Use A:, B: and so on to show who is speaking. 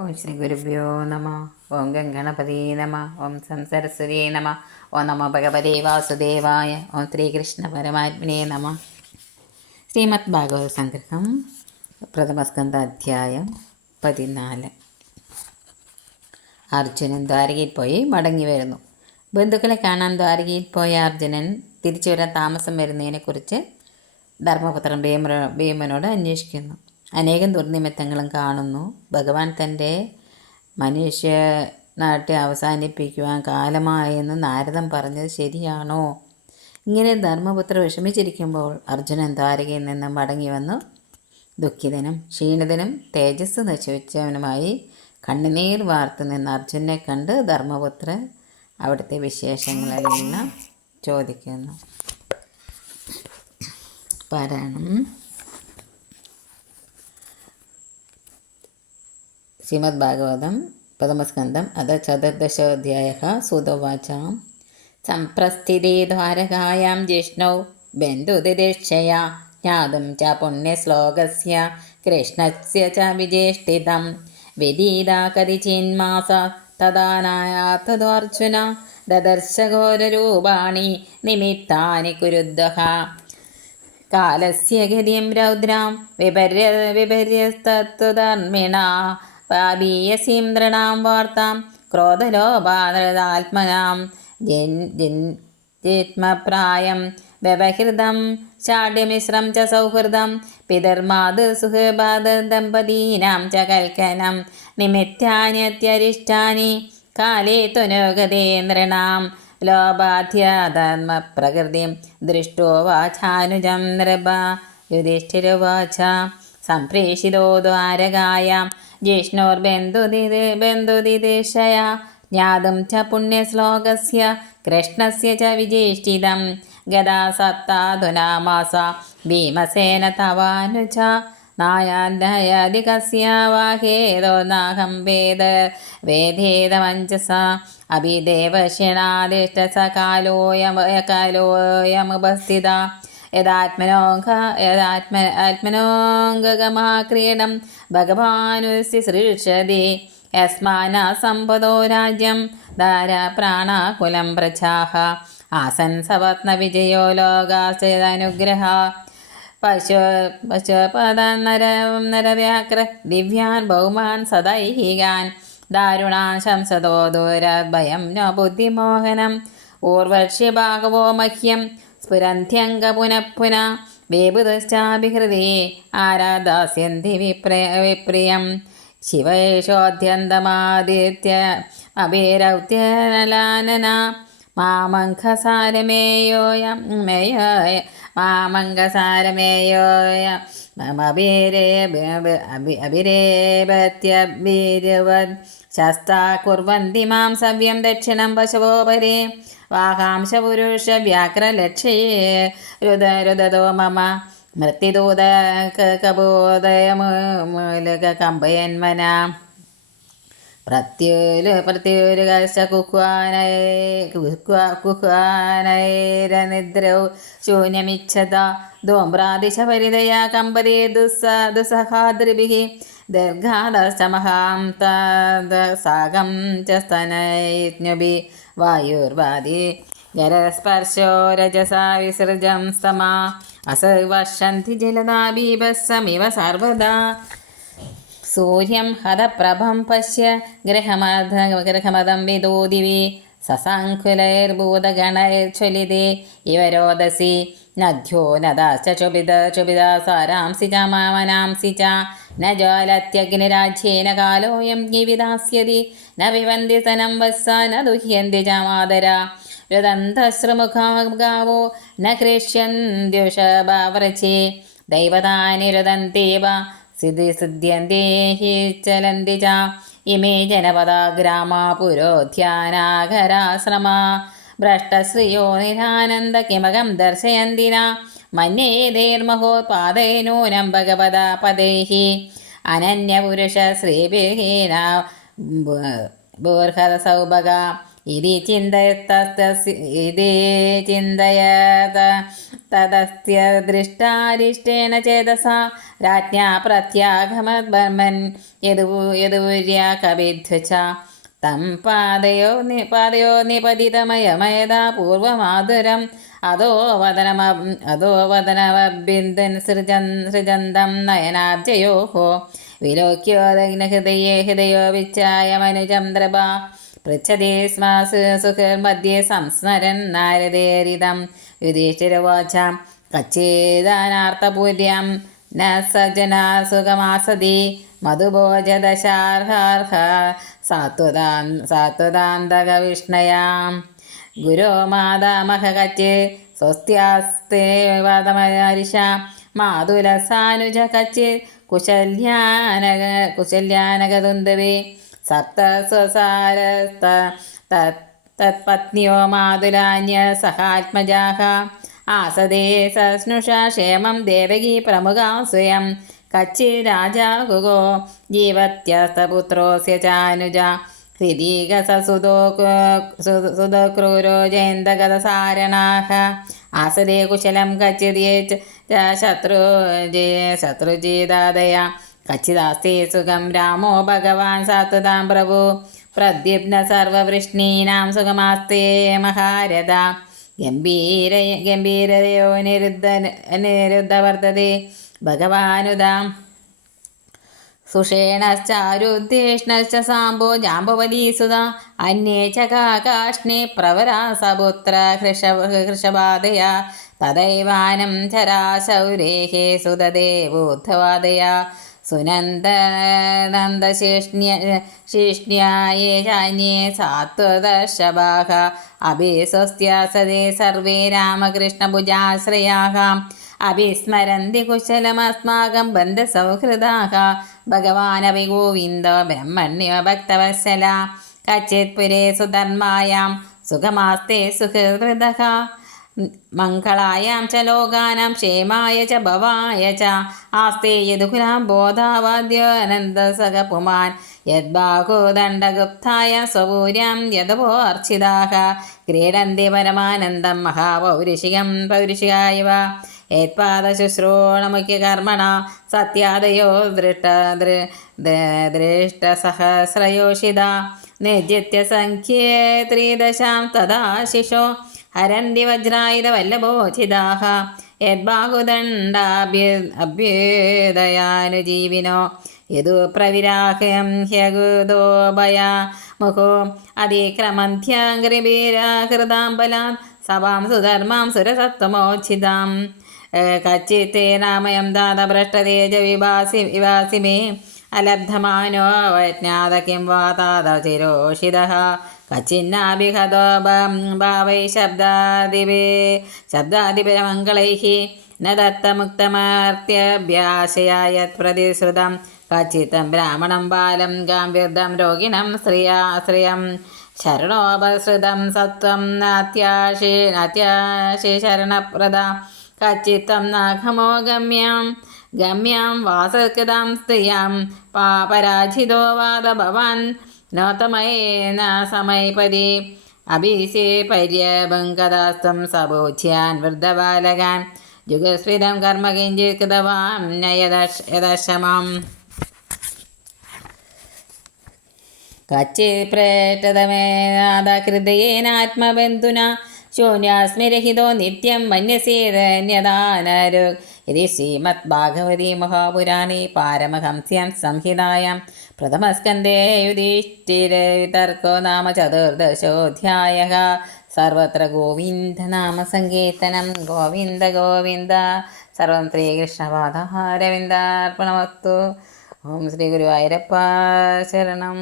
A: ഓം ശ്രീ ഗുരുഭ്യോ നമ. ഓം ഗംഗണപതി നമ. ഓം സംസരസ്വതി നമ. ഓം നമ ഭഗവതേ വാസുദേവായ. ഓം ശ്രീകൃഷ്ണ പരമാത്മനെ നമ. ശ്രീമദ് ഭാഗവത സംഗ്രഹം പ്രഥമസ്കന്ധ അധ്യായം പതിനാല്. അർജുനൻ ദ്വാരകയിൽ പോയി മടങ്ങി വരുന്നു. ബന്ധുക്കളെ കാണാൻ ദ്വാരകയിൽ പോയ അർജുനൻ തിരിച്ചു വരാൻ താമസം വരുന്നതിനെക്കുറിച്ച് ധർമ്മപുത്രൻ ഭീമ ഭീമനോട് അന്വേഷിക്കുന്നു. അനേകം ദുർനിമിത്തങ്ങളും കാണുന്നു. ഭഗവാൻ തന്റെ മനുഷ്യ നാട്ടെ അവസാനിപ്പിക്കുവാൻ കാലമായെന്ന് നാരദൻ പറഞ്ഞത് ശരിയാണോ? ഇങ്ങനെ ധർമ്മപുത്ര വിഷമിച്ചിരിക്കുമ്പോൾ അർജുനൻ ദ്വാരകയിൽ നിന്ന് മടങ്ങി വന്നു. ദുഃഖിതനും ക്ഷീണിതനും തേജസ് നശിച്ചവനുമായി കണ്ണുനീർ വാർത്തു നിന്ന് അർജുനെ കണ്ട് ധർമ്മപുത്ര അവിടുത്തെ വിശേഷങ്ങളെല്ലാം ചോദിക്കുന്നു. പാരായണം. ശ്രീമദ്ഭാഗവതം പ്രഥമസ്കന്ധം അത ചതുർദശോധ്യായ സുതോവാച. സംപ്രസ്ഥിതേ ദ്വാരകായാം ജിഷ്ണൗ ബന്ധുദിദിക്ഷയാ ജ്ഞാതും ച പുണ്യശ്ലോകസ്യ കൃഷ്ണസ്യ ച വിജേഷ്ഠിതം വിദീതാ കതിചിന്മാസ തദാനായാർജുന ദദർശഘോരൂപാണി നിമിത്താനി കുരുദ്ദഹ കാലസ്യ ഗതിയം രൗദ്രാം വിപര്യ വിപര്യസ്തത്വധർമ്മിണ നൃണാം വാർത്താം. ജൻ ജിത്മപ്രായം വ്യവഹൃതം. ഷാഢ്യമിശ്രം ച സൗഹൃദം. പിതർമാത് സുഹൃപാത് ദമ്പതീനാം ച കൽക്കനം നിമിത്താന്യത്യരിഷ്ടാനി കാലേ തുനോഗതേന്ദ്രണാം ലോപാധ്യാധർമ്മപ്രകൃതിം ദൃഷ്ടോ വാചാനുജം നൃപ. യുധിഷ്ഠിരവാച സംപ്രേഷിതോ ദ്വാരകായാം. ജിഷ്ണോർബന്ധുദിത് ബന്ധുദിദിശയാ ജ്ഞാതും ച പുണ്യശ്ലോകസ്യ. കൃഷ്ണസ്യ ച വിജേഷ്ഠിതം. ഗതാ സപ്താധുനാമാസ ഭീമസേന തവാനുച നായാധ്യധികസ്യ വാഹേതോ നാഹം വേദ. വേദേതമഞ്ജസ. അഭിദേവശിണാദിഷ്ടസകാലോയം കാലോയമുപസ്ഥിത യഥാത്മനോഘ യഥാത്മ സൃഷതി യസ്മാന സമ്പദോ രാജ്യം. ധാരാപ്രാണകുലം പ്രജാഹ. ആസൻ സവത്ന വിജയോ ലോകാശ്ചനുഗ്രഹ പശു പശുപദ നര നരവ്യാക്ര ദിവ്യാൻ ബഹുമാൻ സദൈഹികാൻ. ദാരുണാൻ ശംസതോ ദൂരഭയം നോ ബുദ്ധിമോഹനം. ഊർവർഷ്യഭാഗവോ മഹ്യം. സ്ഫുരന്ത്യംഗ പുനഃപുന വേബുദശ്ചാഭിഹൃതി ആരാധാസ്യന്തി വിപ്ര വിപ്രിയം. ശിവേഷോദ്യന്തമാദിത്യ അഭിരൗത്യനലാനന മാമംഘസാരമേയോയം മേയോയ മാമംഗസാരമേയോയ മമഭിരേ അഭിരേപത്യഭിരുവത് ശസ്താ കുർവന്തി മാം സവ്യം ദക്ഷിണം പശവോപരി വാഹാംശപുരുഷവ്യാഘ്രലക്ഷ്യേ രുത രുദതോ മമ. മൃത്യുദൂത കബോദയമൂലകമ്പയന്മന പ്രത്യുൽ പ്രത്യുരുകശ കുഹ്വാനൈരനിദ്രൗ ശൂന്യമിച്ഛത. ധൂമ്രാദിശപരിതയാ കമ്പതി ദുസ്സ ദുസ്സഹാദ്രിഭിः. ദീർഘാദശമഹാം സാഗം ച സ്തനൈജ്ഞുഭി വായുർവാദി ജലസ്പർശോ രജസാ വിസൃജം സ്തമാ അസർവശന്തി ജലദാബീഭസ്സമിവ സർവദാ. സൂര്യം ഹതപ്രഭം പശ്യ ഗ്രഹമധ ഗ്രഹമതം വിദോ ദിവി ഇവരോദസി നദ്യോ നദാശ്ച ചുബിത ചുബിത സാരാംസി ച മാമനാംസി ച. ന ജ്വാലത്യഗ്നിരാജ്യേന കാലോയം ജീവിതാസ്യതി. ന വിവന്തി തനം വസ്സ ന ദുഹ്യന്തി ച മാതര. രുദന്തശ്രുമുഖാവോ ന കൃഷ്യന്ത്യുഷഭാവൃച്ചി ദൈവതാനി രുദന്തേവ സിദ്ധി സിദ്ധ്യന്തേ ചലന്തി ച. ഇമേ ജനപദാ ഗ്രാമാ പുരോധ്യാനാഘരാശ്രമാ ഭ്രഷ്ടശ്രിയോ നിരാനന്ദ കിമകം ദർശയന്തിന. മന്യേതേർമഹോത്പാദൈനൂനം ഭഗവത പദേഹി അനന്യപുരുഷ ശ്രീഭിഹീന ബൂർഹത സൗഭഗ. ഇതി ചിന്തയത്തസ്തേ ചിന്തയത തദസ്ത്യ ദൃഷ്ടാരിഷ്ടേന ചേതസ രാജ്ഞാ പ്രത്യാഗമത് ബർമൻ യദു യദൂര്യ കവിധ്വച്ച തം പാദയോ നി പാദയോ നിപതിതമയമയതാ പൂർവമാതുരം. അതോ വദനമ അതോ വദനവബിന്ദൻ സൃജൻ സൃജന്തം നയനാബ്ജയോ വിലോക്യോദഗ്നഹൃദയേ ഹൃദയോ വിച്ചായ മനുചന്ദ്രഭ പൃച്ഛതേ സ്മാസ് സുഹൃമധ്യേ സംസ്മരൻ നാരദേരിതം യുധിഷ്ഠിരവാച കച്ചേദാനാർത്ഥപൂര്യം ന സജനാ സുഖമാസതി മധുഭോജദശാർഹാർഹ സാത്വതാന്തകവിഷ്ണയാം. ഗുരോ മാതാമഹ കച്ച് സ്വസ്ത്യാസ്തേ വാദമരിഷ മാതുലസാനുജ കച്ച് കുശല്യാനക കുശല്യാനകതുന്തവേ സപ്ത സ്വസാരസ്ത തത്പത്നിയോ മാതുലാന്യ സഹാത്മജാഹ. ആസദേ സസ്നുഷ ക്ഷേമം ദേവകി പ്രമുഖ സ്വയം. കച്ചി രാജാ കുകോ ജീവത്യസ്തപുത്രോസ്യ ചാനുജ. ഹൃദീകസസുതോ സുതോ ക്രൂരോ ജയന്തഗതസാരണാഹ ആസദേ കുശലം കച്ചിതേ ശത്രു ശത്രുജിതാദയ. കച്ചിദാസ്തി സുഖം രാമോ ഭഗവാൻ സാത്വതാം പ്രഭു. പ്രദ്യുപ്ന സർവവൃഷ്ണീനാം സുഖമാസ്തേ മഹാരഥ. ഗംഭീര ഗംഭീരതയോ നിരുദ്ധ നിരുദ്ധ വർത്തതേ ഭഗവാനുദാം സുഷേണശ്ചാരുദ്ധേഷ്ണശ്ച സാംബോ ജാമ്പവതീസുത അന്യേ ച കാകാഷ്ണേ പ്രവരാസപുത്ര ഹൃഷ ഹൃഷബാധയ തദൈവാനം ചരാശൗരേഹേ സുതദേവോദ്ധവാദയ സുനന്ദനന്ദശേഷ്ണ്യ ശേഷ്ണ്യായേ ചാന്യേ സാത്വദർശഭാഹ അഭിസ്വസ്ത്യാസതേ സർവേ രാമകൃഷ്ണഭുജാശ്രയാः അഭിസ്മരന്തി കുശലമസ്മാകം ബന്ധസൗഹൃദാഹ. ഭഗവാനപി ഗോവിന്ദോ ബ്രഹ്മണ്യോ ഭക്തവത്സല. കച്ചിത് പുരേ സുധർമായാം സുഖമാസ്തേ സുഹൃദഃ മംഗളായാം ച ലോകാനാം ക്ഷേമായ ച ഭവായ ച. ആസ്തേ യദുകുലാം ബോധാവാദ്യോനന്ദസഖ പുമാൻ യദ്ബാഹുദണ്ഡഗുപ്തായ സ്വപൂര്യാം യദവോ അർച്ചിതാഹ ക്രീഡന്തി പരമാനന്ദം മഹാപൗരുഷികം പൗരുഷികായവ ഏത്പാദശുശ്രൂണമുഖ്യകർമ്മണ സത്യാദയോ ദൃഷ്ട ദൃഷ്ടസഹസ്രയോഷിത. നിജിത്യസംഖ്യേ ത്രിദശാം തദാശിഷോ. ഹരന്തി വജ്രായുധ വല്ലഭോചിതാഹ. യദ്ബാഹുദണ്ഡാഭ്യുദയാനുജീവിനോ യു പ്രവിരാഹം ഹ്യഗുദോഭയ മുഖോ അതിക്രമന്ധ്യാംഗ്രിബീരാഹൃതാംബലാം സഭാം സുധർമാം സുരസത്വമോചിതാം. കച്ചിത്തേ നാമയം ദാതഭ്രഷ്ടതേജ വിഭാസി വിവാസി മേ അലബ്ധമാനോ വജ്ഞാത കിം വാ താതചിരോഷിതഃ कचिन्नाभिहदोपं भावै शब्दादिभि शब्दादिभिरमङ्गलैः न दत्तमुक्तमार्त्यभ्याशया यत्प्रतिश्रुतं कचितं ब्राह्मणं बालं गाम्भीर्दं रोगिणं श्रिया श्रियं शरणोपसृतं सत्त्वं नात्याशि नात्याशि शरणप्रदा कच्चित्तं नाघमो गम्यां गम्यां वासकृतां स्त्रियां पापराजितो वाद भवान् नोतमयेन समयपदे अभिषे पर्यभङ्गदास्तं सबोध्यान् वृद्धबालकान् जुगस्विदं कर्म किञ्चित् कृतवान् न यदश यदशमम् कच्चित् प्रेततमेनादकृतयेनात्मबन्धुना शून्यास्मिरहितो नित्यं मन्यसेदन्यदानरु इति श्रीमद्भागवती महापुराणे पारमहंस्यां संहितायां प्रथमस्कन्धे युधिष्ठिरवितर्को नाम चतुर्दशोऽध्यायः സർവത്ര ഗോവിന്ദനാമസങ്കീർത്തനം ഗോവിന്ദ ഗോവിന്ദ സർവം ശ്രീകൃഷ്ണപാദഹാരവിന്ദാർപ്പണമസ്തു ഓം ശ്രീ ഗുരുവായൂരപ്പ ശരണം